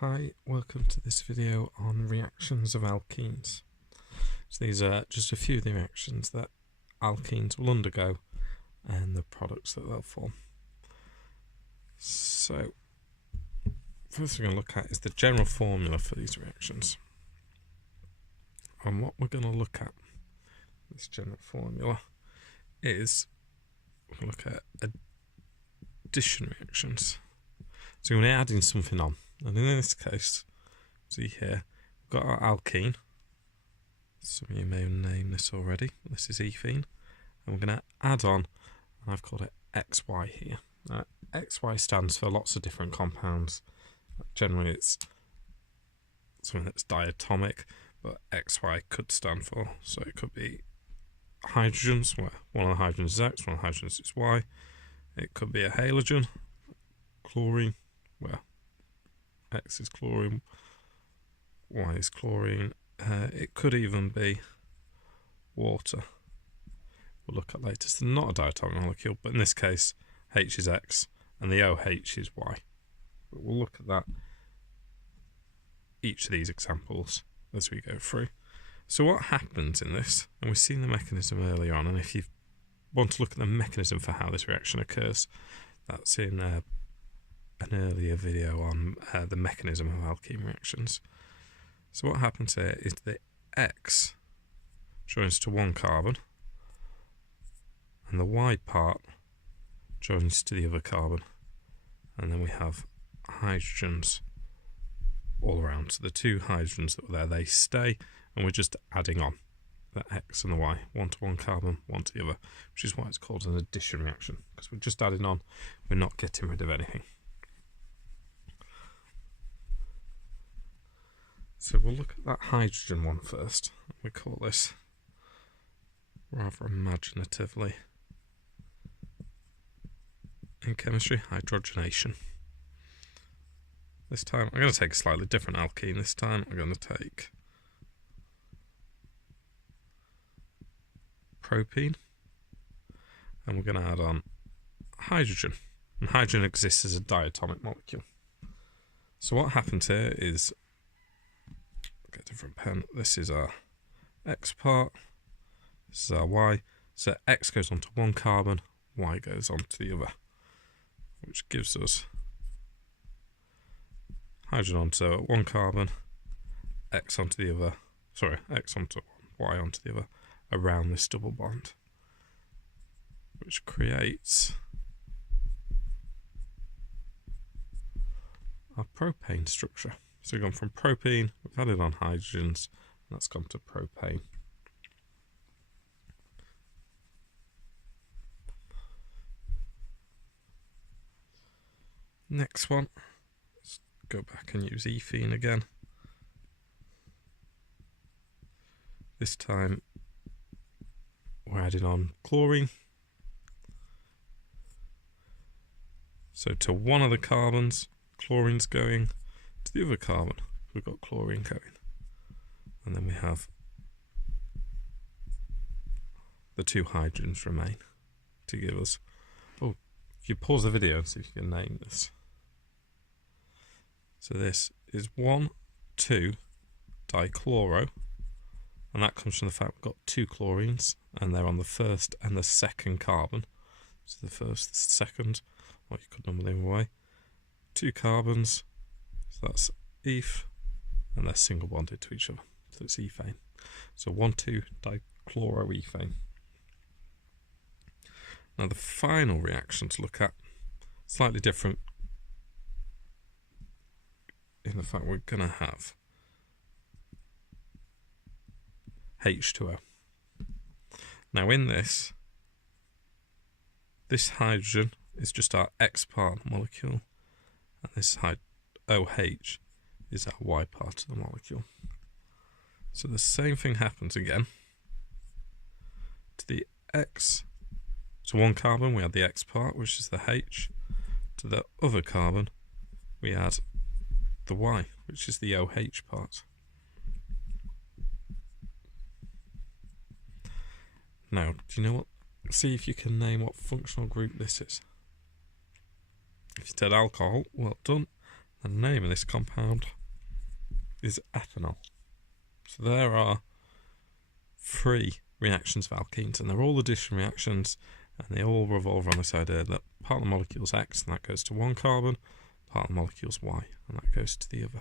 Hi, welcome to this video on reactions of alkenes. So these are just a few of the reactions that alkenes will undergo and the products that they'll form. So, first we're going to look at is the general formula for these reactions. And what we're going to look at, this general formula, is we're going to look at addition reactions. So we're going to add in something on. And in this case, see here, we've got our alkene. Some of you may have named this already. This is ethene. And we're going to add on, and I've called it XY here. XY stands for lots of different compounds. Generally it's something that's diatomic, but XY could stand for. So it could be hydrogens, where one of the hydrogens is X, one of the hydrogens is Y. It could be a halogen, chlorine, where X is chlorine, Y is chlorine. It could even be water. We'll look at later. It's not a diatomic molecule, but in this case, H is X and the OH is Y. But we'll look at that, each of these examples as we go through. So what happens in this, and we've seen the mechanism earlier on, and if you want to look at the mechanism for how this reaction occurs, that's in an earlier video on the mechanism of alkene reactions. So what happens here is the X joins to one carbon and the Y part joins to the other carbon, and then we have hydrogens all around. So the two hydrogens that were there, they stay, and we're just adding on the X and the Y, one to one carbon, one to the other, which is why it's called an addition reaction, because we're just adding on, we're not getting rid of anything. So we'll look at that hydrogen one first. We call this, rather imaginatively in chemistry, hydrogenation. This time I'm going to take a slightly different alkene. This time I'm going to take propene, and we're going to add on hydrogen. And hydrogen exists as a diatomic molecule. So what happens here is, get a different pen, this is our X part, this is our Y. So X goes onto one carbon, Y goes onto the other, which gives us hydrogen onto one carbon, X onto the other, sorry, X onto one, Y onto the other, around this double bond, which creates our propane structure. So we've gone from propene, we've added on hydrogens, and that's gone to propane. Next one, let's go back and use ethene again. This time we're adding on chlorine. So to one of the carbons, chlorine's going. To the other carbon, we've got chlorine going. And then we have the two hydrogens remain to give us, oh, if you pause the video and see if you can name this. So this is 1,2-dichloro, and that comes from the fact we've got two chlorines and they're on the first and the second carbon. So the first, the second, or you could number them away. Two carbons, so that's eth, and they're single bonded to each other, so it's ethane. So 1,2-dichloroethane. Now the final reaction to look at, slightly different in the fact we're going to have H2O. Now in this hydrogen is just our X part molecule, and this OH is our Y part of the molecule. So the same thing happens again. To the X, to one carbon we add the X part, which is the H. To the other carbon we add the Y, which is the OH part. Now, do you know what? See if you can name what functional group this is. If you said alcohol, well done. And the name of this compound is ethanol. So there are 3 reactions of alkenes, and they're all addition reactions, and they all revolve around this idea that part of the molecule's X, and that goes to one carbon, part of the molecule's Y, and that goes to the other.